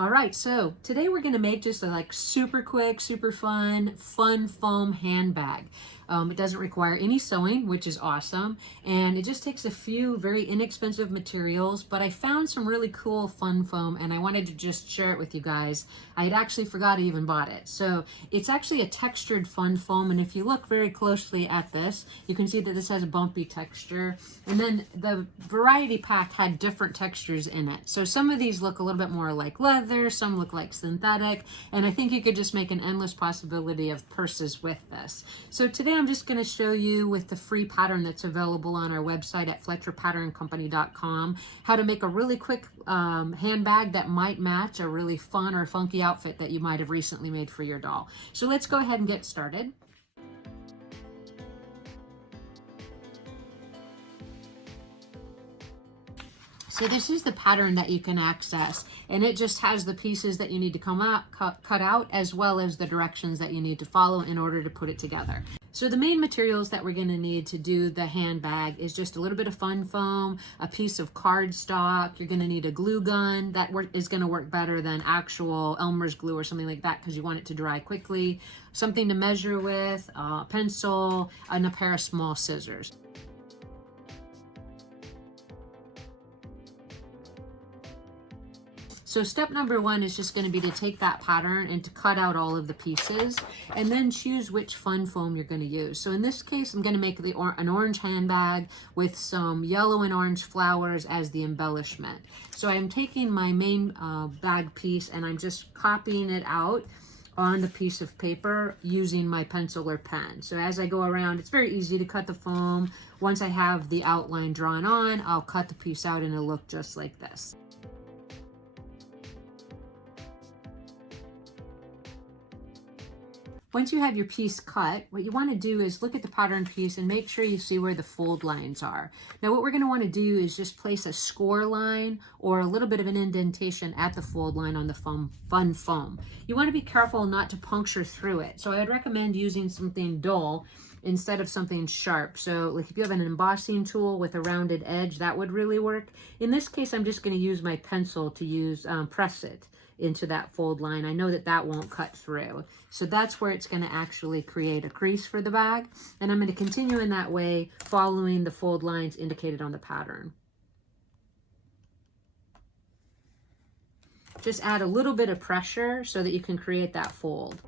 All right, so today we're going to make just a super quick, super fun foam handbag. It doesn't require any sewing, which is awesome, and it just takes a few very inexpensive materials, but I found some really cool fun foam and I wanted to just share it with you guys. I had actually forgot I even bought it. So it's actually a textured fun foam, and if you look very closely at this, you can see that this has a bumpy texture, and then the variety pack had different textures in it. So some of these look a little bit more like leather, some look like synthetic, and I think you could just make an endless possibility of purses with this. So today I'm just going to show you with the free pattern that's available on our website at FletcherPatternCompany.com how to make a really quick handbag that might match a really fun or funky outfit that you might have recently made for your doll. So let's go ahead and get started. So this is the pattern that you can access, and it just has the pieces that you need to cut out, as well as the directions that you need to follow in order to put it together. So the main materials that we're going to need to do the handbag is just a little bit of fun foam, a piece of cardstock. You're going to need a glue gun that is going to work better than actual Elmer's glue or something like that because you want it to dry quickly, something to measure with, a pencil, and a pair of small scissors. So step number one is just going to be to take that pattern and to cut out all of the pieces and then choose which fun foam you're going to use. So in this case, I'm going to make an orange handbag with some yellow and orange flowers as the embellishment. So I'm taking my main bag piece and I'm just copying it out on the piece of paper using my pencil or pen. So as I go around, it's very easy to cut the foam. Once I have the outline drawn on, I'll cut the piece out and it'll look just like this. Once you have your piece cut, what you want to do is look at the pattern piece and make sure you see where the fold lines are. Now what we're going to want to do is just place a score line or a little bit of an indentation at the fold line on the fun foam. You want to be careful not to puncture through it. So I'd recommend using something dull instead of something sharp. So like if you have an embossing tool with a rounded edge, that would really work. In this case, I'm just going to use my pencil to press it into that fold line. I know that that won't cut through. So that's where it's going to actually create a crease for the bag. And I'm going to continue in that way, following the fold lines indicated on the pattern. Just add a little bit of pressure so that you can create that fold.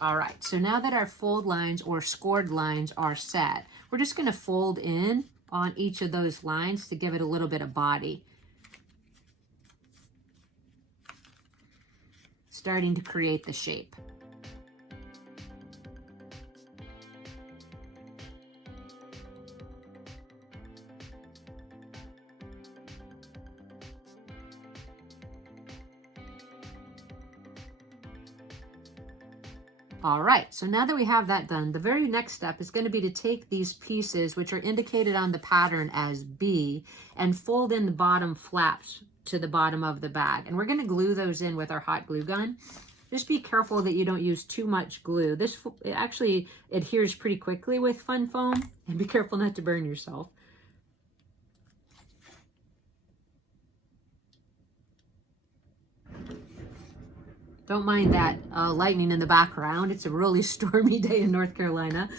All right, so now that our fold lines or scored lines are set, we're just going to fold in on each of those lines to give it a little bit of body. Starting to create the shape. All right, so now that we have that done, the very next step is going to be to take these pieces, which are indicated on the pattern as B, and fold in the bottom flaps to the bottom of the bag. And we're going to glue those in with our hot glue gun. Just be careful that you don't use too much glue. It actually adheres pretty quickly with fun foam, and be careful not to burn yourself. Don't mind that lightning in the background. It's a really stormy day in North Carolina.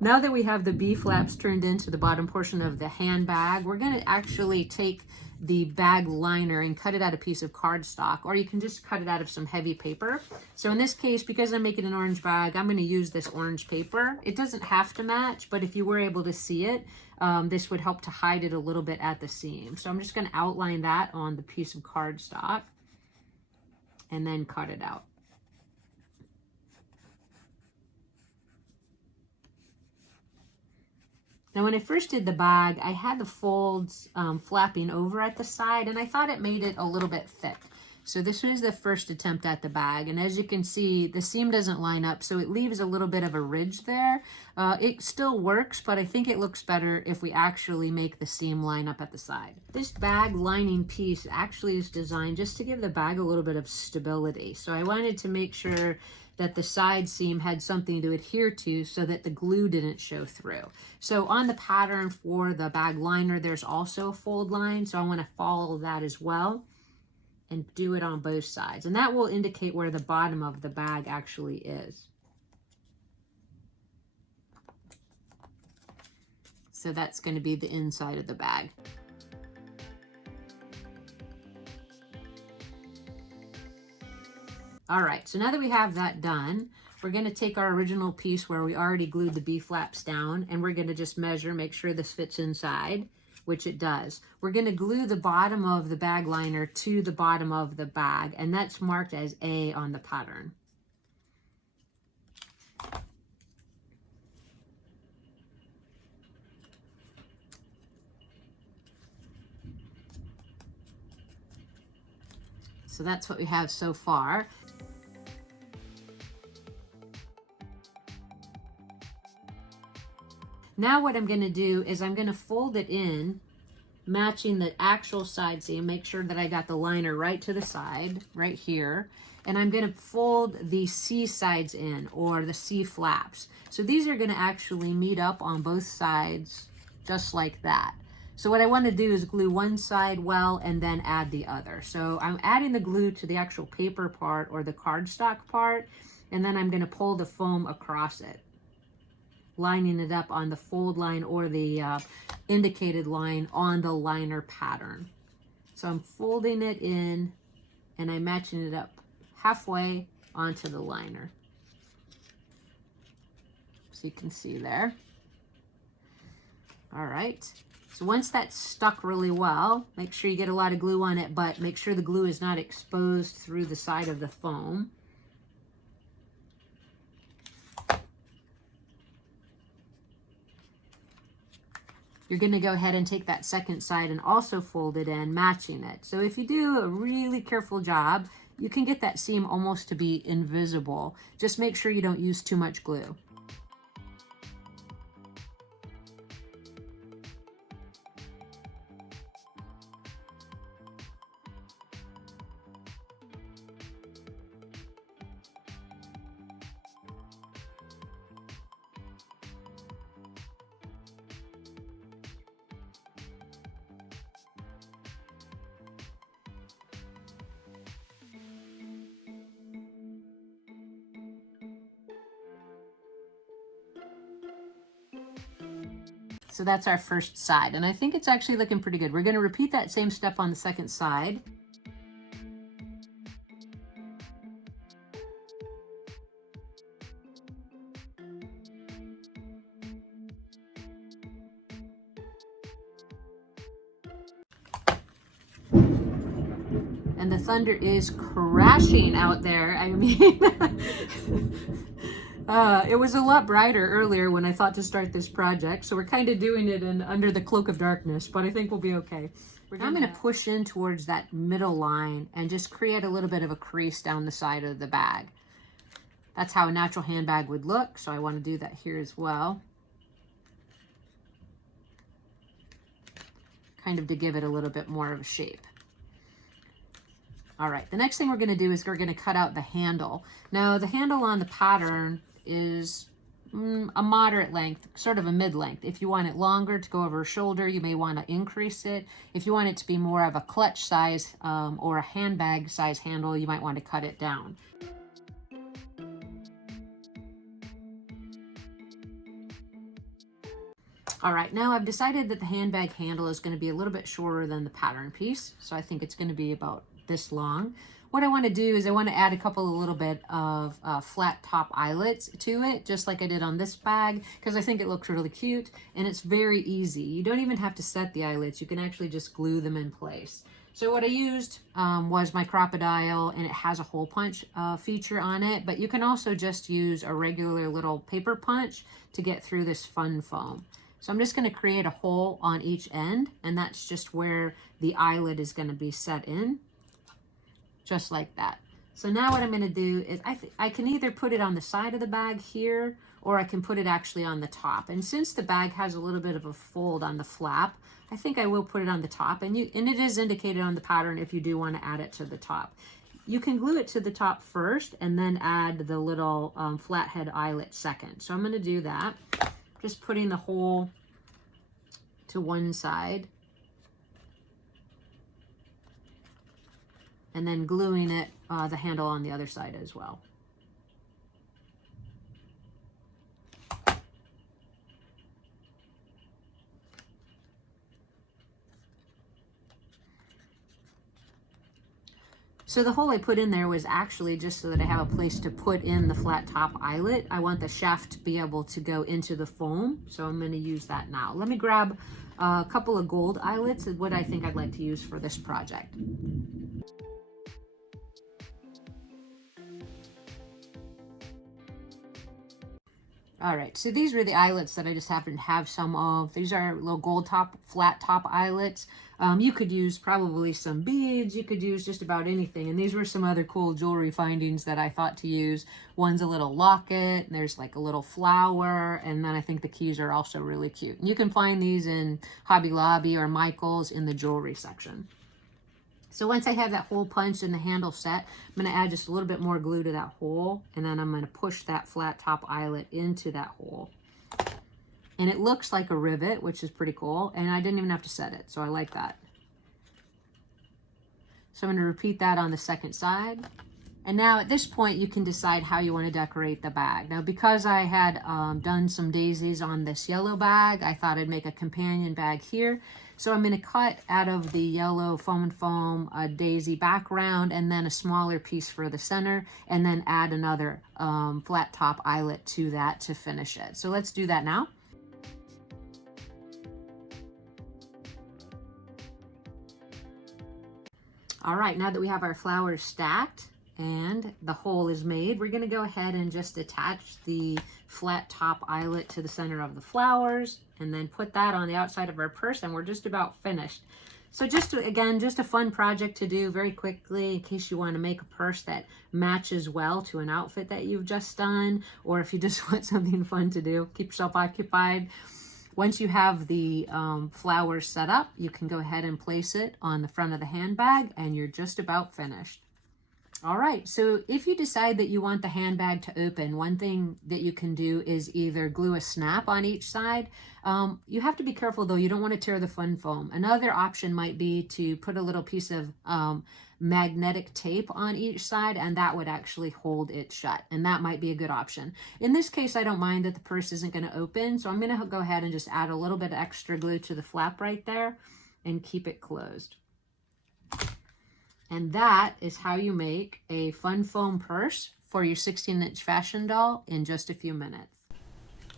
Now that we have the B flaps turned into the bottom portion of the handbag, we're going to actually take the bag liner and cut it out a piece of cardstock, or you can just cut it out of some heavy paper. So in this case, because I'm making an orange bag, I'm going to use this orange paper. It doesn't have to match, but if you were able to see it, this would help to hide it a little bit at the seam. So I'm just going to outline that on the piece of cardstock and then cut it out. Now, when I first did the bag, I had the folds flapping over at the side, and I thought it made it a little bit thick. So this was the first attempt at the bag, and as you can see, the seam doesn't line up, so it leaves a little bit of a ridge there. It still works, but I think it looks better if we actually make the seam line up at the side. This bag lining piece actually is designed just to give the bag a little bit of stability. So I wanted to make sure that the side seam had something to adhere to so that the glue didn't show through. So on the pattern for the bag liner, there's also a fold line, so I want to follow that as well and do it on both sides. And that will indicate where the bottom of the bag actually is. So that's going to be the inside of the bag. All right, so now that we have that done, we're going to take our original piece where we already glued the B-flaps down, and we're going to just measure, make sure this fits inside, which it does. We're going to glue the bottom of the bag liner to the bottom of the bag, and that's marked as A on the pattern. So that's what we have so far. Now what I'm going to do is I'm going to fold it in, matching the actual side seam, make sure that I got the liner right to the side, right here. And I'm going to fold the C sides in, or the C flaps. So these are going to actually meet up on both sides, just like that. So what I want to do is glue one side well and then add the other. So I'm adding the glue to the actual paper part or the cardstock part, and then I'm going to pull the foam across it, lining it up on the fold line or the indicated line on the liner pattern. So I'm folding it in and I'm matching it up halfway onto the liner. So you can see there. All right. So once that's stuck really well, make sure you get a lot of glue on it, but make sure the glue is not exposed through the side of the foam. You're going to go ahead and take that second side and also fold it in, matching it. So if you do a really careful job, you can get that seam almost to be invisible. Just make sure you don't use too much glue. So that's our first side, and I think it's actually looking pretty good. We're going to repeat that same step on the second side. And the thunder is crashing out there. I mean, it was a lot brighter earlier when I thought to start this project, so we're kind of doing it under the cloak of darkness, but I think we'll be okay. I'm going to push in towards that middle line and just create a little bit of a crease down the side of the bag. That's how a natural handbag would look, so I want to do that here as well. Kind of to give it a little bit more of a shape. All right, the next thing we're going to do is we're going to cut out the handle. Now, the handle on the pattern is a moderate length, sort of a mid-length. If you want it longer to go over a shoulder, you may want to increase it. If you want it to be more of a clutch size or a handbag size handle, you might want to cut it down. All right, now I've decided that the handbag handle is going to be a little bit shorter than the pattern piece, so I think it's going to be about this long. What I want to do is I want to add a little bit of flat top eyelets to it, just like I did on this bag, because I think it looks really cute and it's very easy. You don't even have to set the eyelets. You can actually just glue them in place. So what I used was my crocodile, and it has a hole punch feature on it, but you can also just use a regular little paper punch to get through this fun foam. So I'm just going to create a hole on each end, and that's just where the eyelet is going to be set in. just like that. So now what I'm going to do is I can either put it on the side of the bag here, or I can put it actually on the top. And since the bag has a little bit of a fold on the flap, I think I will put it on the top. And it is indicated on the pattern if you do want to add it to the top. You can glue it to the top first and then add the little flathead eyelet second. So I'm going to do that. Just putting the hole to one side and then gluing it, the handle on the other side as well. So the hole I put in there was actually just so that I have a place to put in the flat top eyelet. I want the shaft to be able to go into the foam, so I'm going to use that now. Let me grab a couple of gold eyelets, what I think I'd like to use for this project. All right, so these were the eyelets that I just happened to have some of. These are little gold top, flat top eyelets. You could use probably some beads. You could use just about anything. And these were some other cool jewelry findings that I thought to use. One's a little locket, and there's like a little flower, and then I think the keys are also really cute. And you can find these in Hobby Lobby or Michael's in the jewelry section. So once I have that hole punched and the handle set, I'm going to add just a little bit more glue to that hole, and then I'm going to push that flat top eyelet into that hole. And it looks like a rivet, which is pretty cool, and I didn't even have to set it, so I like that. So I'm going to repeat that on the second side. And now at this point, you can decide how you want to decorate the bag. Now, because I had done some daisies on this yellow bag, I thought I'd make a companion bag here. So I'm going to cut out of the yellow foam and foam a daisy background and then a smaller piece for the center, and then add another flat top eyelet to that to finish it. So let's do that now. All right, now that we have our flowers stacked and the hole is made, we're going to go ahead and just attach the flat top eyelet to the center of the flowers and then put that on the outside of our purse, and we're just about finished. So again, just a fun project to do very quickly in case you want to make a purse that matches well to an outfit that you've just done, or if you just want something fun to do, keep yourself occupied. Once you have the flowers set up, you can go ahead and place it on the front of the handbag, and you're just about finished. All right, so if you decide that you want the handbag to open, one thing that you can do is either glue a snap on each side. You have to be careful though, you don't want to tear the fun foam. Another option might be to put a little piece of magnetic tape on each side, and that would actually hold it shut, and that might be a good option. In this case, I don't mind that the purse isn't going to open, so I'm going to go ahead and just add a little bit of extra glue to the flap right there and keep it closed. And that is how you make a fun foam purse for your 16-inch fashion doll in just a few minutes.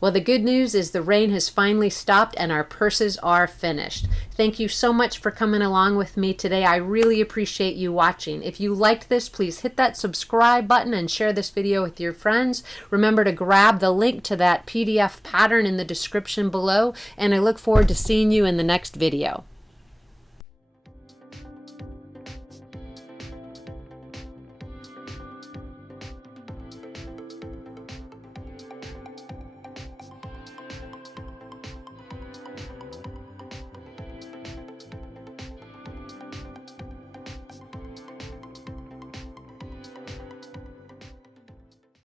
Well, the good news is the rain has finally stopped and our purses are finished. Thank you so much for coming along with me today. I really appreciate you watching. If you liked this, please hit that subscribe button and share this video with your friends. Remember to grab the link to that PDF pattern in the description below, and I look forward to seeing you in the next video.